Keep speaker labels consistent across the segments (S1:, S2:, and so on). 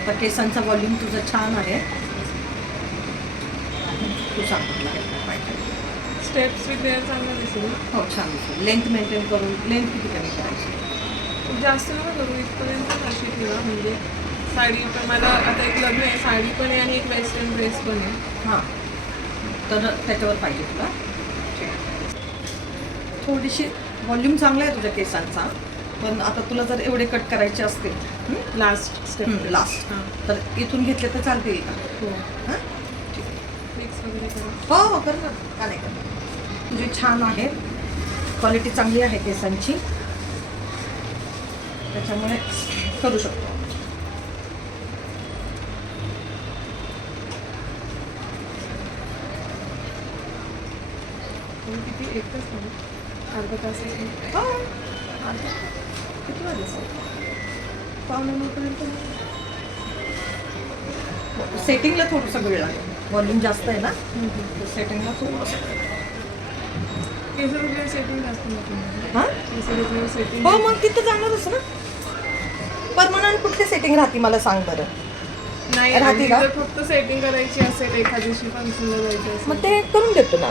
S1: आता केसांचा वॉल्यूम तुझा छान आहे. तू सांग कुठला आहे पाहिजे.
S2: स्टेप्स चांगलं दिसेल
S1: हो छान दिसेल. लेंथ मेंटेन करून लेंथ किती कमी करायची?
S2: जास्त नका करू इथपर्यंत अशी ठेवा. म्हणजे साडी पण मला आता एक लग्न आहे साडी पण आहे आणि एक वेस्टर्न ड्रेस पण आहे.
S1: हां. तर त्याच्यावर पाहिजे तुला. थोडीशी वॉल्यूम चांगला आहे तुझ्या केसांचा. पण आता तुला जर एवढे कट करायचे असतील?
S2: लास्ट स्टेप
S1: लास्ट तर इथून घेतले तर चालतील का?
S2: हो.
S1: हां? हो हो कर ना. का नाही कर तुझी छान आहे. क्वालिटी चांगली आहे केसांची. त्याच्यामुळे करू शकतो.
S2: किती एक तास झाले अर्धा तास
S1: हो. आता किती वाजले पावणे नऊपर्यंत सेटिंगला थोडंसं वेळ लागेल. व्हॉल्यूम जास्त आहे ना? सेटिंगला थोडंसं. हां? मग तिथं जाणारच ना? परमनंट कुठली सेटिंग राहते मला सांग बरं.
S2: नाही
S1: राहते
S2: आणि
S1: का?
S2: फक्त सेटिंग करायची असेल एखाद्या दिवशी फंक्शनला जायचं असेल
S1: मग ते करून देतो ना.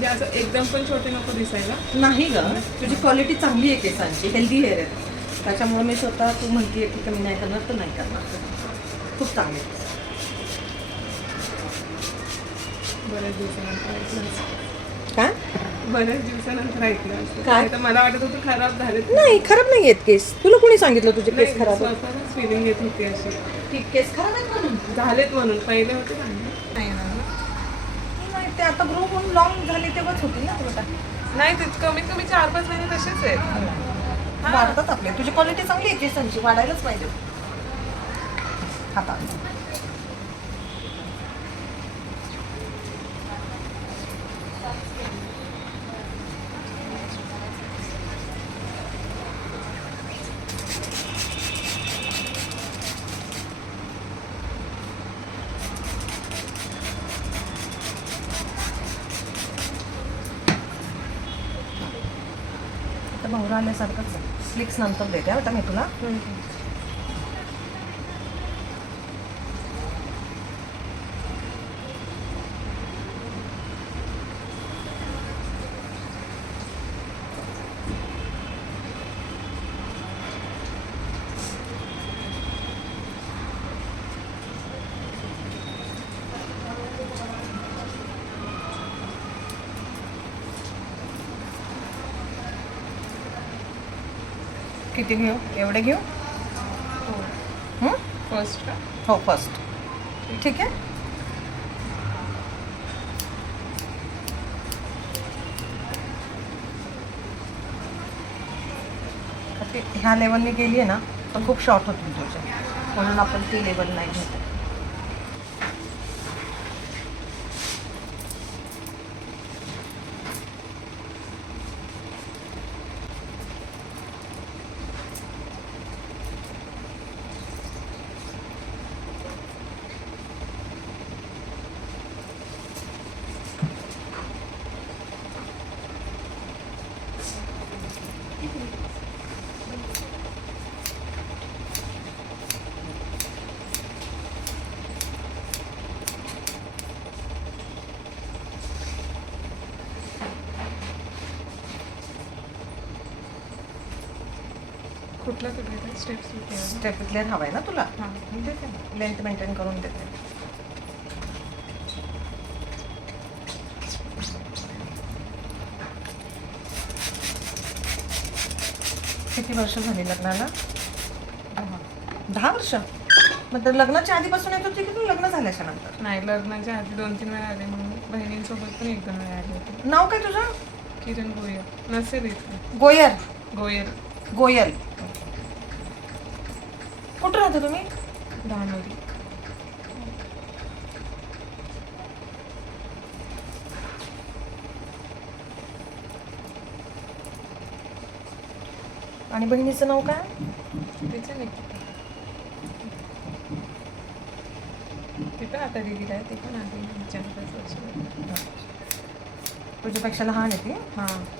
S2: म्हणजे असं एकदम पण छोटे नको दिसायला.
S1: नाही ग. तुझी क्वालिटी चांगली आहे केसांची. हेल्दी हेअर आहे. त्याच्यामुळे मी स्वतः तू म्हणते की कमी नाही करणार तर नाही करणार. खूप चांगले.
S2: बऱ्याच दिवसानंतर ऐकलं.
S1: काय?
S2: बऱ्याच दिवसानंतर ऐकलं
S1: काय?
S2: तर मला वाटत होतं खराब झालेत.
S1: नाही खराब नाही आहेत केस. तुला कोणी सांगितलं तुझे केस खराब?
S2: स्वतःच फिलिंग येत होती अशी.
S1: की केस खराब आहेत म्हणून?
S2: झालेत म्हणून. पहिले होते ना.
S1: ते आता ग्रो होऊन लॉंग झाले तेव्हाच होतील ना तुला
S2: नाही ते कमीत कमी चार पाच महिने तसेच आहेत.
S1: वाढतात आपले. तुझी क्वालिटी चांगली आहे केसांची वाढायलाच पाहिजे. हातात नंतर देते आता मी तुला. किती घेऊ? एवढे घेऊ? हं?
S2: फ़र्स्ट का?
S1: हो फ़र्स्ट ठीक आहे. ते ह्या लेवलने गेली आहे ना तर खूप शॉर्ट होतील तुझे. म्हणून आपण ती लेवल नाही घेत
S2: कुठला कुठला स्टेप्स
S1: हवा आहे ना तुला?
S2: हां.
S1: मी देते. ना लेंथ मेंटेन करून देते. किती वर्ष झाली लग्नाला? दहा. वर्ष? मग तर लग्नाच्या आधीपासून येत होती की तू लग्न झाल्याच्यानंतर?
S2: नाही लग्नाच्या आधी दोन तीन वेळा आले. म्हणून बहिणींसोबत पण एक दोन वेळा आले होते.
S1: नाव काय तुझं?
S2: किरण गोयल. नसेल इथे.
S1: गोयल.
S2: गोयल.
S1: गोयल. कुठं राहता तुम्ही?
S2: धानोरी.
S1: आणि बहिणीचं नाव काय?
S2: तिचं नाही. ती पण आता दिदीला आहे ते पण आधी चार पाच
S1: तुझ्यापेक्षा लहान आहे ती?
S2: हां.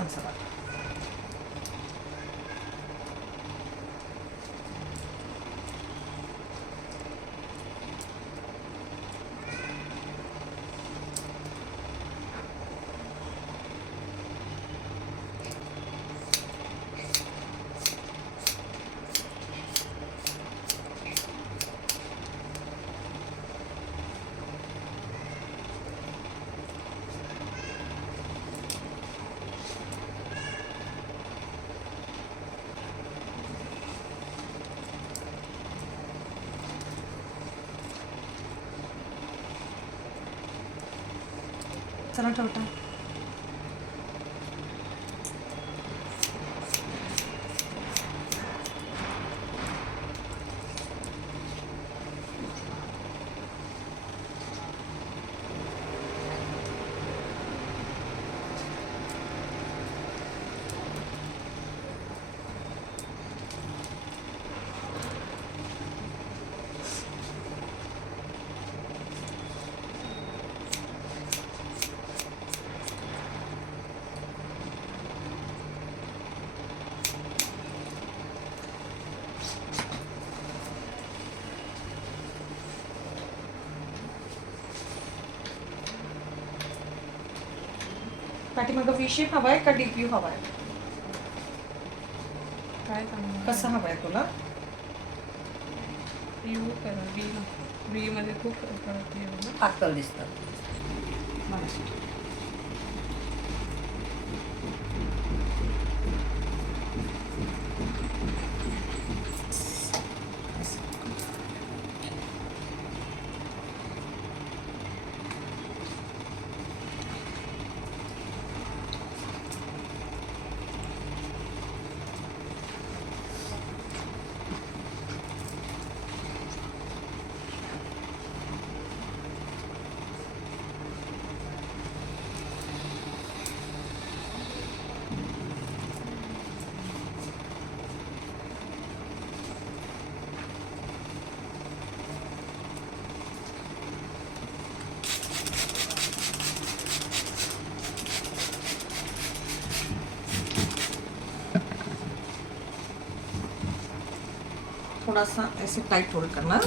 S1: 많잖아. चला ठेवता पाठीमागं वी शेप हवा आहे का डीप यू हवा आहे
S2: काय सांगणार?
S1: कसं हवं आहे तुला
S2: यू करा बी बी मध्ये खूप येऊ ना
S1: पातळ दिसतं थोडासा ऐसे टाइट होल्ड करना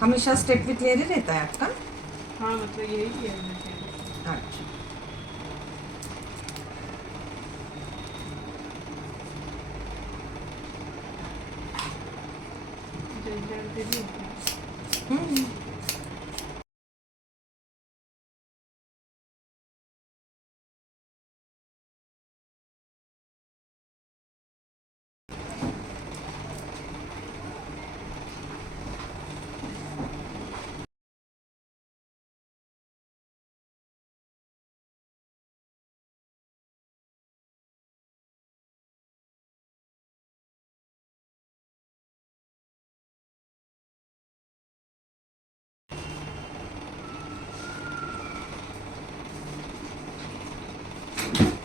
S1: हमेशा स्टेप विथ लेयर रहता है आपका
S2: हाँ मतलब यही है
S1: Thank you.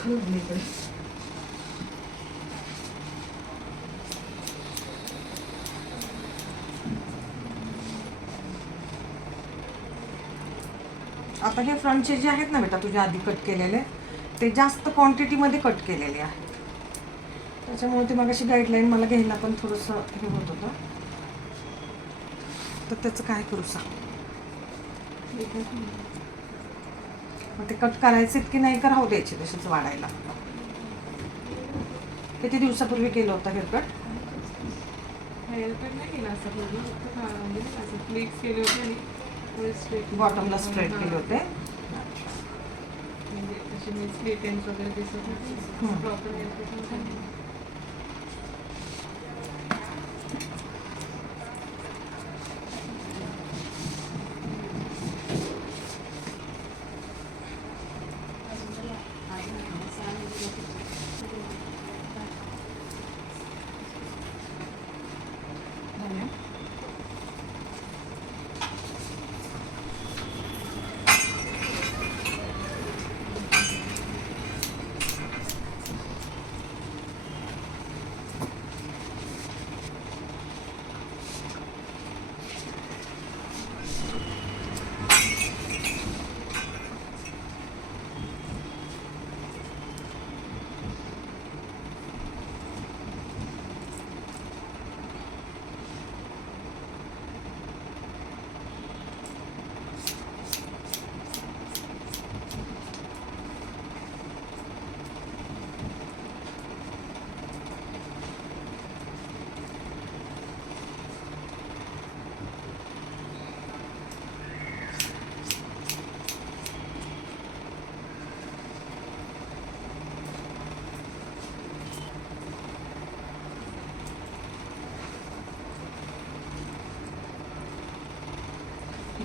S1: दुखायला लागलं इकडे आता हे फ्रंटचे जे आहेत ना बेटा तुझ्या आधी कट केलेले ते जास्त क्वांटिटीमध्ये कट केलेले आहेत. त्याच्यामुळे ते मगाशी गाईडलाईन मला घ्यायला पण थोडंसं हे होत होतं. तर त्याचं काय करू सांग? मग ते कट करायचे की नाही का राहू द्यायचे तसेच वाढायला. किती दिवसापूर्वी केलं होतं हेअरकट?
S2: हेअर कट नाही केला असं पूर्ण फ्लेक्स केले होते आणि थोडे स्ट्रेट
S1: बॉटमला स्ट्रेट केले होते.
S2: म्हणजे असे मी वगैरे दिसत. नाही प्रॉपर हेअर कट नव्हतं.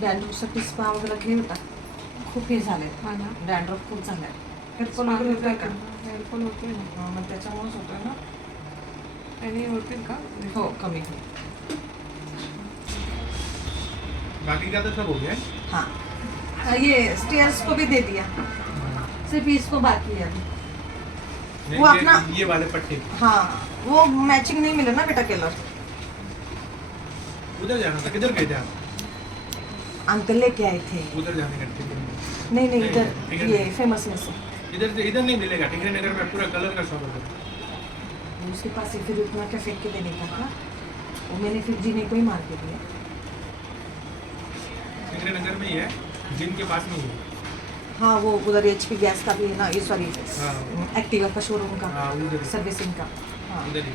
S1: डॅन्ड्रफसाठी स्पा वगैरे घे होता खूप हे झाले
S2: हा ना.
S1: डॅन्ड्रफ खूप झालाय हेडफोन वगैरे होतोय का?
S2: हेअर फॉल होतोय ना.
S1: मग त्याच्यामुळेच होतोय ना?
S2: आणि होतील का?
S1: हो कमी होईल.
S3: बाकी का तो सब हो गया है?
S1: हाँ हाँ, ये स्टेयर्स को भी दे दिया. सिर्फ इसको बाकी है वो
S3: ये-
S1: अपना-
S3: ये वाले पट्टे.
S1: हाँ वो मैचिंग नहीं मिला ना बेटा कलर
S3: उधर जाना था किधर गए थे आप
S1: अंकल लेके आए थे।
S3: उधर जाने का टिकट
S1: नहीं। नहीं इधर ये फ़ेमस में से।
S3: इधर इधर नहीं मिलेगा। टिकरे नगर में पूरा कलर का शॉप है
S1: उसके पास ही फिर उतना क्या फेंक के देने का था वो मैंने फिर जीने को ही मार के दिया।
S3: टिकरे नगर में ही है जिम के पास में ही है।
S1: हाँ वो उधर एच पी गैस का भी है ना ये सॉरी
S3: हाँ।
S1: एक्टिवा का शोरूम का
S3: हाँ
S1: सर्विसिंग का। हाँ।
S3: उधर ही।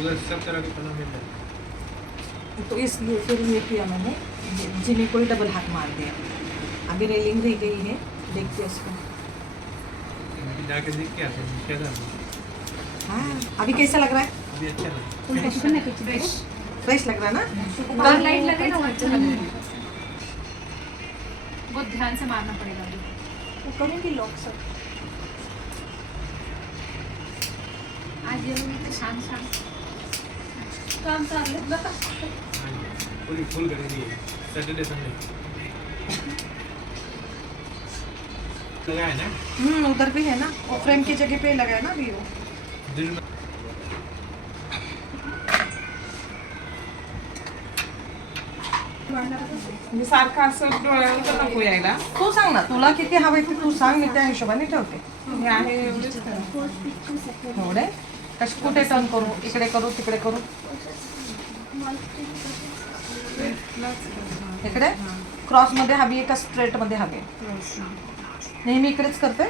S3: उधर सब तरह के जाते
S1: तो इसलिए फिर ये किया मैंने। जीने को ही डबल हाथ मार दिया अभी रेलिंग रह गई है देखते इसको
S3: अभी जाके देख के आते हैं
S1: हाँ? अभी कैसा लग रहा है?
S3: अभी अच्छा लगा
S2: फ्रेश
S1: फ्रेश लग रहा है ना?
S4: और लाइट लगे ना वो बहुत ध्यान से मारना पड़ेगा अभी।
S2: करूँगी लॉक सब।
S4: आज इथे शांत शांत काम चाललं बघा
S3: पूरी फुल करेंगे सैटरडे संडे लगा है ना
S1: हम्म उधर भी है ना और फ्रेम की जगह पे लगा है ना अभी वो
S3: में
S2: म्हणजे सारखं असं डोळ्यावर नको यायला
S1: तू सांग ना तुला किती हवंय ते तू सांग मी त्या हिशोबाने ठेवते
S2: हे आहे एवढेच करा.
S1: एवढे कशी कुठे टर्न करू इकडे करू तिकडे करा. इकडे? क्रॉसमध्ये हवी का स्ट्रेटमध्ये हवी. नेहमी इकडेच करते?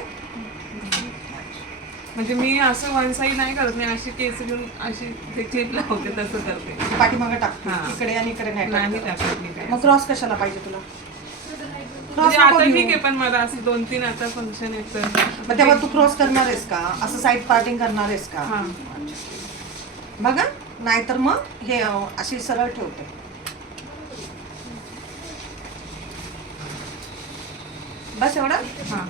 S2: म्हणजे मी असं वन साईड नाही करत मी अशी केस घेऊन अशी ते क्लिप लावते तसं करते.
S1: पाठीमागे टाकते. इकडे आणि इकडे नाही
S2: नाही
S1: टाकत.
S2: टाकत मी काय
S1: मग क्रॉस कशाला पाहिजे तुला? क्रॉस
S2: म्हणजे आता. ठीक आहे पण मला असं दोन तीन आता फंक्शन आहेत तर
S1: मग तेव्हा तू क्रॉस करणार आहेस का? असं साईड पार्टिंग करणार आहेस का? बघा नाहीतर मग हे अशी सरळ ठेवते. बस एवढं
S2: हा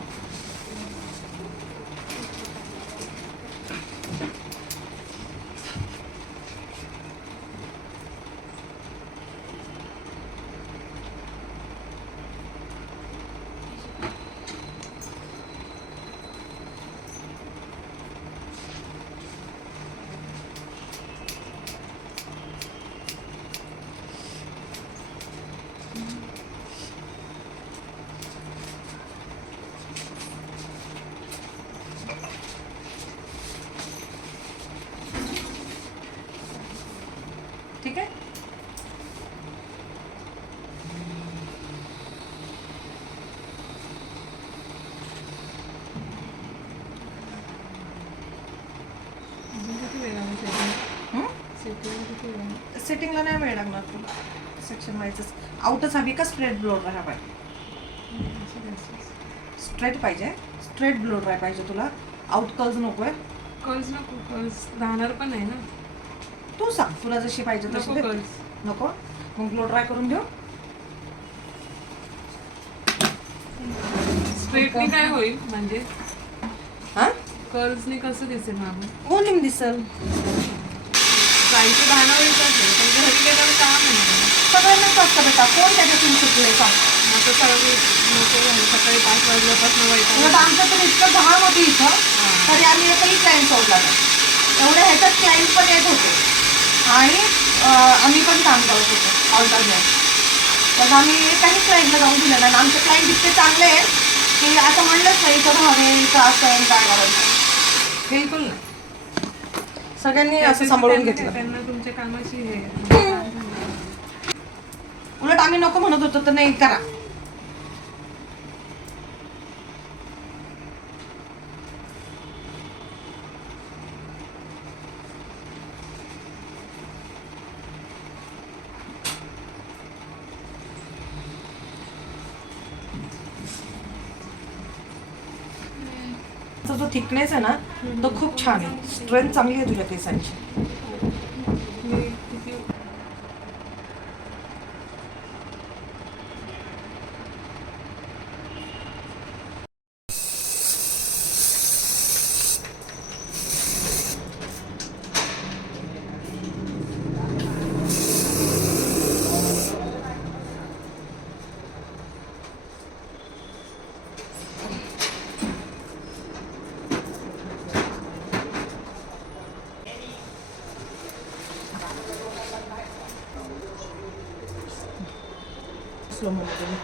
S1: ठीक आहे
S2: अजून किती वेळ आहे setting?
S1: हं?
S2: Setting किती वेळ आहे?
S1: सेटिंगला नाही वेळ लागणार तुला. सेक्शन वाईजच आउटच हवी का स्ट्रेट ब्लोड राहा पाहिजे. स्ट्रेट पाहिजे. स्ट्रेट ब्लोड राहा पाहिजे तुला. आउट कर्ज नको आहे.
S2: कर्ल्स नको. कर्ल्स राहणार पण नाही ना.
S1: तू सांग. तुला जशी पाहिजे तशी दे.
S2: कर्ल्स
S1: नको? मग ब्लो ड्राय करून देऊ
S2: स्ट्रेटनी काय होईल? म्हणजे?
S1: हा?
S2: कर्ल्सनी कसं दिसेल मागून?
S1: कोण दिसल.
S2: जायचं दहा होईल गेल्यावर काम आहे
S1: सगळ्यांनाच असतं बेटा कोण त्याच्यातून चुकलंय सांग
S2: आता सगळं नको झालं सकाळी पाच वाजल्यापासून वाईट
S1: आमचं तर इतकं घाण होती इथं तरी आम्ही एकही क्लायंट सोडला नाही एवढ्या ह्याच्यात क्लायंट पण येत होते. आणि आम्ही पण काम करत होतो ऑल्टरनेट तर आम्ही काही क्लायंटला जाऊन दिलं नाही. आमचे क्लायंट इतके चांगले आहेत की असं म्हणलंच नाही इथं हवे इथं असं काय करायचं. बिलकुल नाही सगळ्यांनी असं सांभाळून घेतलं.
S2: त्यांना तुमच्या कामाची हे?
S1: उलट आम्ही नको म्हणत होतो तर नाही करा. तो जो थिकनेस आहे ना तो खूप छान आहे. स्ट्रेंथ चांगली आहे तुझ्या केसांची
S2: मी किती
S1: स्लो मध्ये आलं